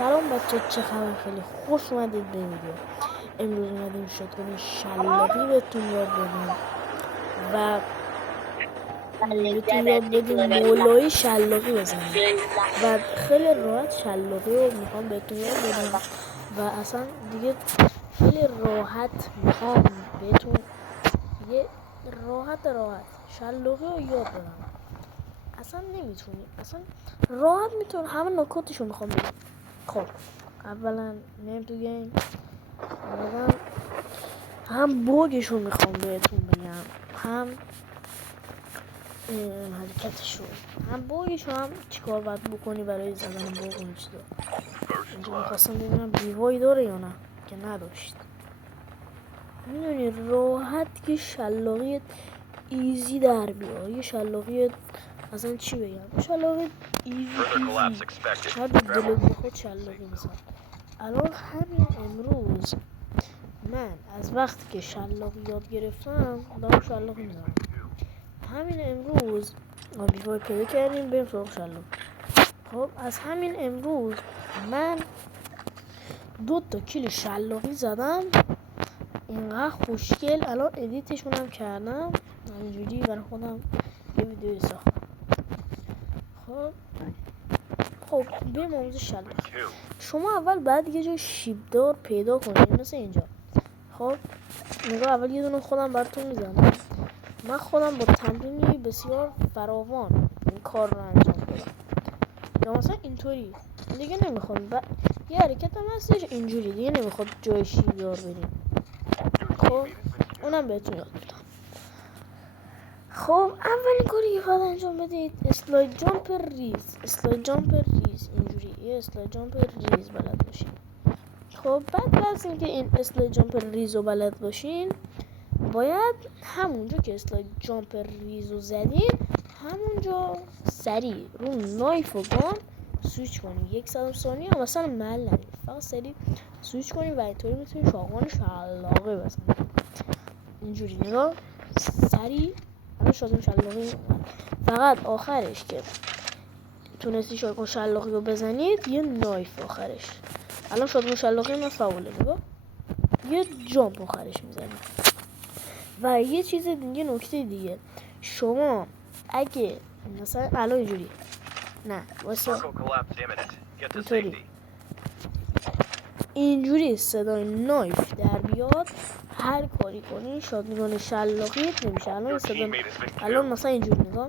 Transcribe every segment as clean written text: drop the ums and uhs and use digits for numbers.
سلام بچه، چه خبر؟ خیلی خوش اومدید به ویدیو. امروز اومدیم شاتگان شلاقی بهتون یاد بدیم و بهتون یاد بدیم مولای شلاقی بزنیم و خیلی راحت شلاقی رو میخوام بهتون یاد بدم و اصلا دیگه خیلی راحت میخوام بهتون دیگه راحت شلاقی رو یاد بدم. اصلا نمیتونی، اصلا راحت میتونی همه نکاتشو میخوام بگم. خب اولا میریم تو گیم، بعدم هم بوگشو میخوام بهتون بگم، هم حرکتشو، هم بوگشو، هم چیکار باید بکنی برای زدن بوگ اون چیزا. اینجا میخواستم ببینم بیوایی داره یا نه، که نداشت. میدونی راحت که شلاقیت ایزی در بیار. یه شلاقیت اصلا چی بگم، شلاقیت ایزی هر دلت بخواد شلاقی بزن. الان همین امروز من از وقتی که شلاقی یاد گرفتم دارم شلاقی میزنم. همین امروز بیوای پیدا کردیم، بریم سراغ شلاقی. خب از همین امروز من 2 کیل شلاقی زدم، اینقدر خوشگل. الان ادیتشون هم کردم همینجوری برای خودم یه ویدیو ساختم. خب بریم آموزش شلاقی. شما اول باید یه جای شیبدار پیدا کنید مثل اینجا. خب نگاه، اول یه دونه خودم براتون میزنم. من خودم با تمرینی بسیار فراوان این کار رو انجام دادم. یا مثلا اینطوری دیگه نمیخوام یه حرکت هم هستش اینجوری دیگه نمیخواد جای شیبدار بریم. خب اونم بهتون یاد میدم. خب اولین کاری که باید انجام بدید اسلاید جامپ ریز اینجوری یه اسلاید جامپ ریز بلد باشین. خب بعد از اینکه این اسلاید جامپ ریز رو بلد باشین، باید همونجا که اسلاید جامپ ریز رو زدین همونجا سریع رو نایف و گان سویچ کنید. 1 ثانیه مثلا محل ندید، فقط سریع سویچ کنید و اینطوری میتونید شاقان شلاقی بزنید. اینجوری نگاه سریع شاقان شلاقی. فقط آخرش که تونستی شاقان شلاقی رو بزنید یه نایف آخرش. الان شاقان شلاقی من فاوله، نگاه یه جامپ آخرش میزنید. و یه چیز دیگه، نکته دیگه، شما اگه مثلا الان اینجوری نه واسه اینجوری صدای نایف در بیاد، هر کاری کنی شاتگان شلاقیت نمیشه. الان مثلا اینجوری نگاه،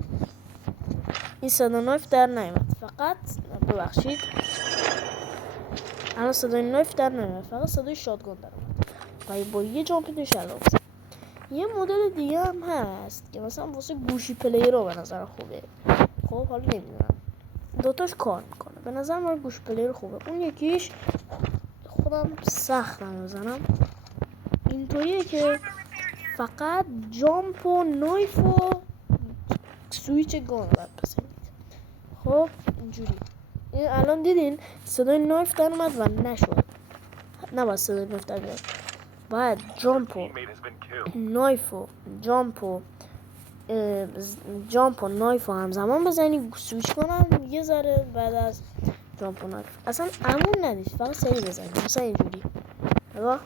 این صدای نایف در نیامد، فقط ببخشید الان صدای نایف در نیامد، فقط صدای شاتگان در اومد و با یه جامپ تو شلاق. یه مدل دیگه هم هست که مثلا واسه گوشی پلیر رو به نظر خوبه. خب حالا نمیدونم، دوتاش کار میکنه. به نظر من گوشی پلیر خوبه. اون یکیش خودم سختم بزنم، اینطوریه که فقط جامپ و نایف و سویچ گان باید بزنید. خب اینجوری این الان دیدین صدای نایف در اومد و نشد، نباید صدای نایف در بیاد، باید جامپ و نایف و جامپ و نایف و همزمان بزنی، سویچ کنم یه ذره بعد از جامپ و نایف. اصلا امون ندید، فقط سری بزنید مثلا اینجوری نگاه.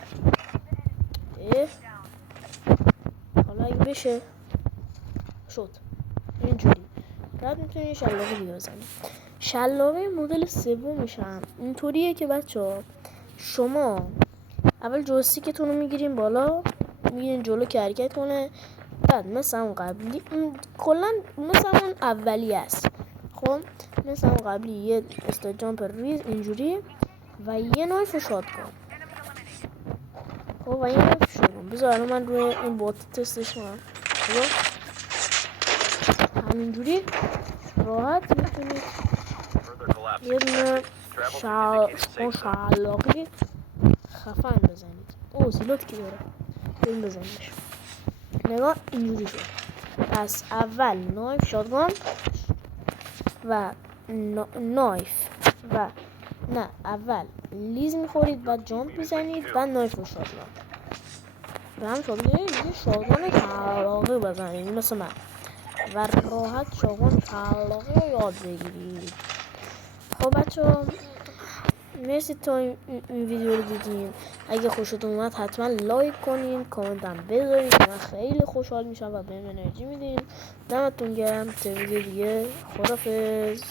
حالا اگه بشه شد اینجوری، بعد میتونید شلاقی دیگه بزنید. شلاقی مدل سومش هم اینطوریه که بچه‌ها شما اول جوستیکتون رو میگیرین بالا، میگیرین جلو که حرکت کنه، بعد مثل اون قبلی کلا مثل اون اولی است. خب مثل اون قبلی یه اسلاید جامپ ریز اینجوری و یه نایف شات کن. خب و یه نایف شات کن. بذار الان من روی این بوت تستش کنم. همینجوری راحت میتونید یه دونه شلاقی خفن بزنید. او زیلوت که داره بریم بزنیدش. نگاه اینجوری شد. پس اول نایف شاتگان و نایف و نه اول لیز میخورید، بعد جامپ میزنید، بعد نایف و شاتگان. به هم شد یه شاتگان شلاقی بزنید مثل من و راحت شاتگان شلاقی رو یاد بگیرید. خب بچه مرسی تا این ویدیو رو دیدین. اگه خوشتون اومد حتما لایک کنین، کامنت هم بذارین، من خیلی خوشحال میشم و بهم انرژی میدین. دمتون گرم. تا ویدیو دیگه، خدافظ.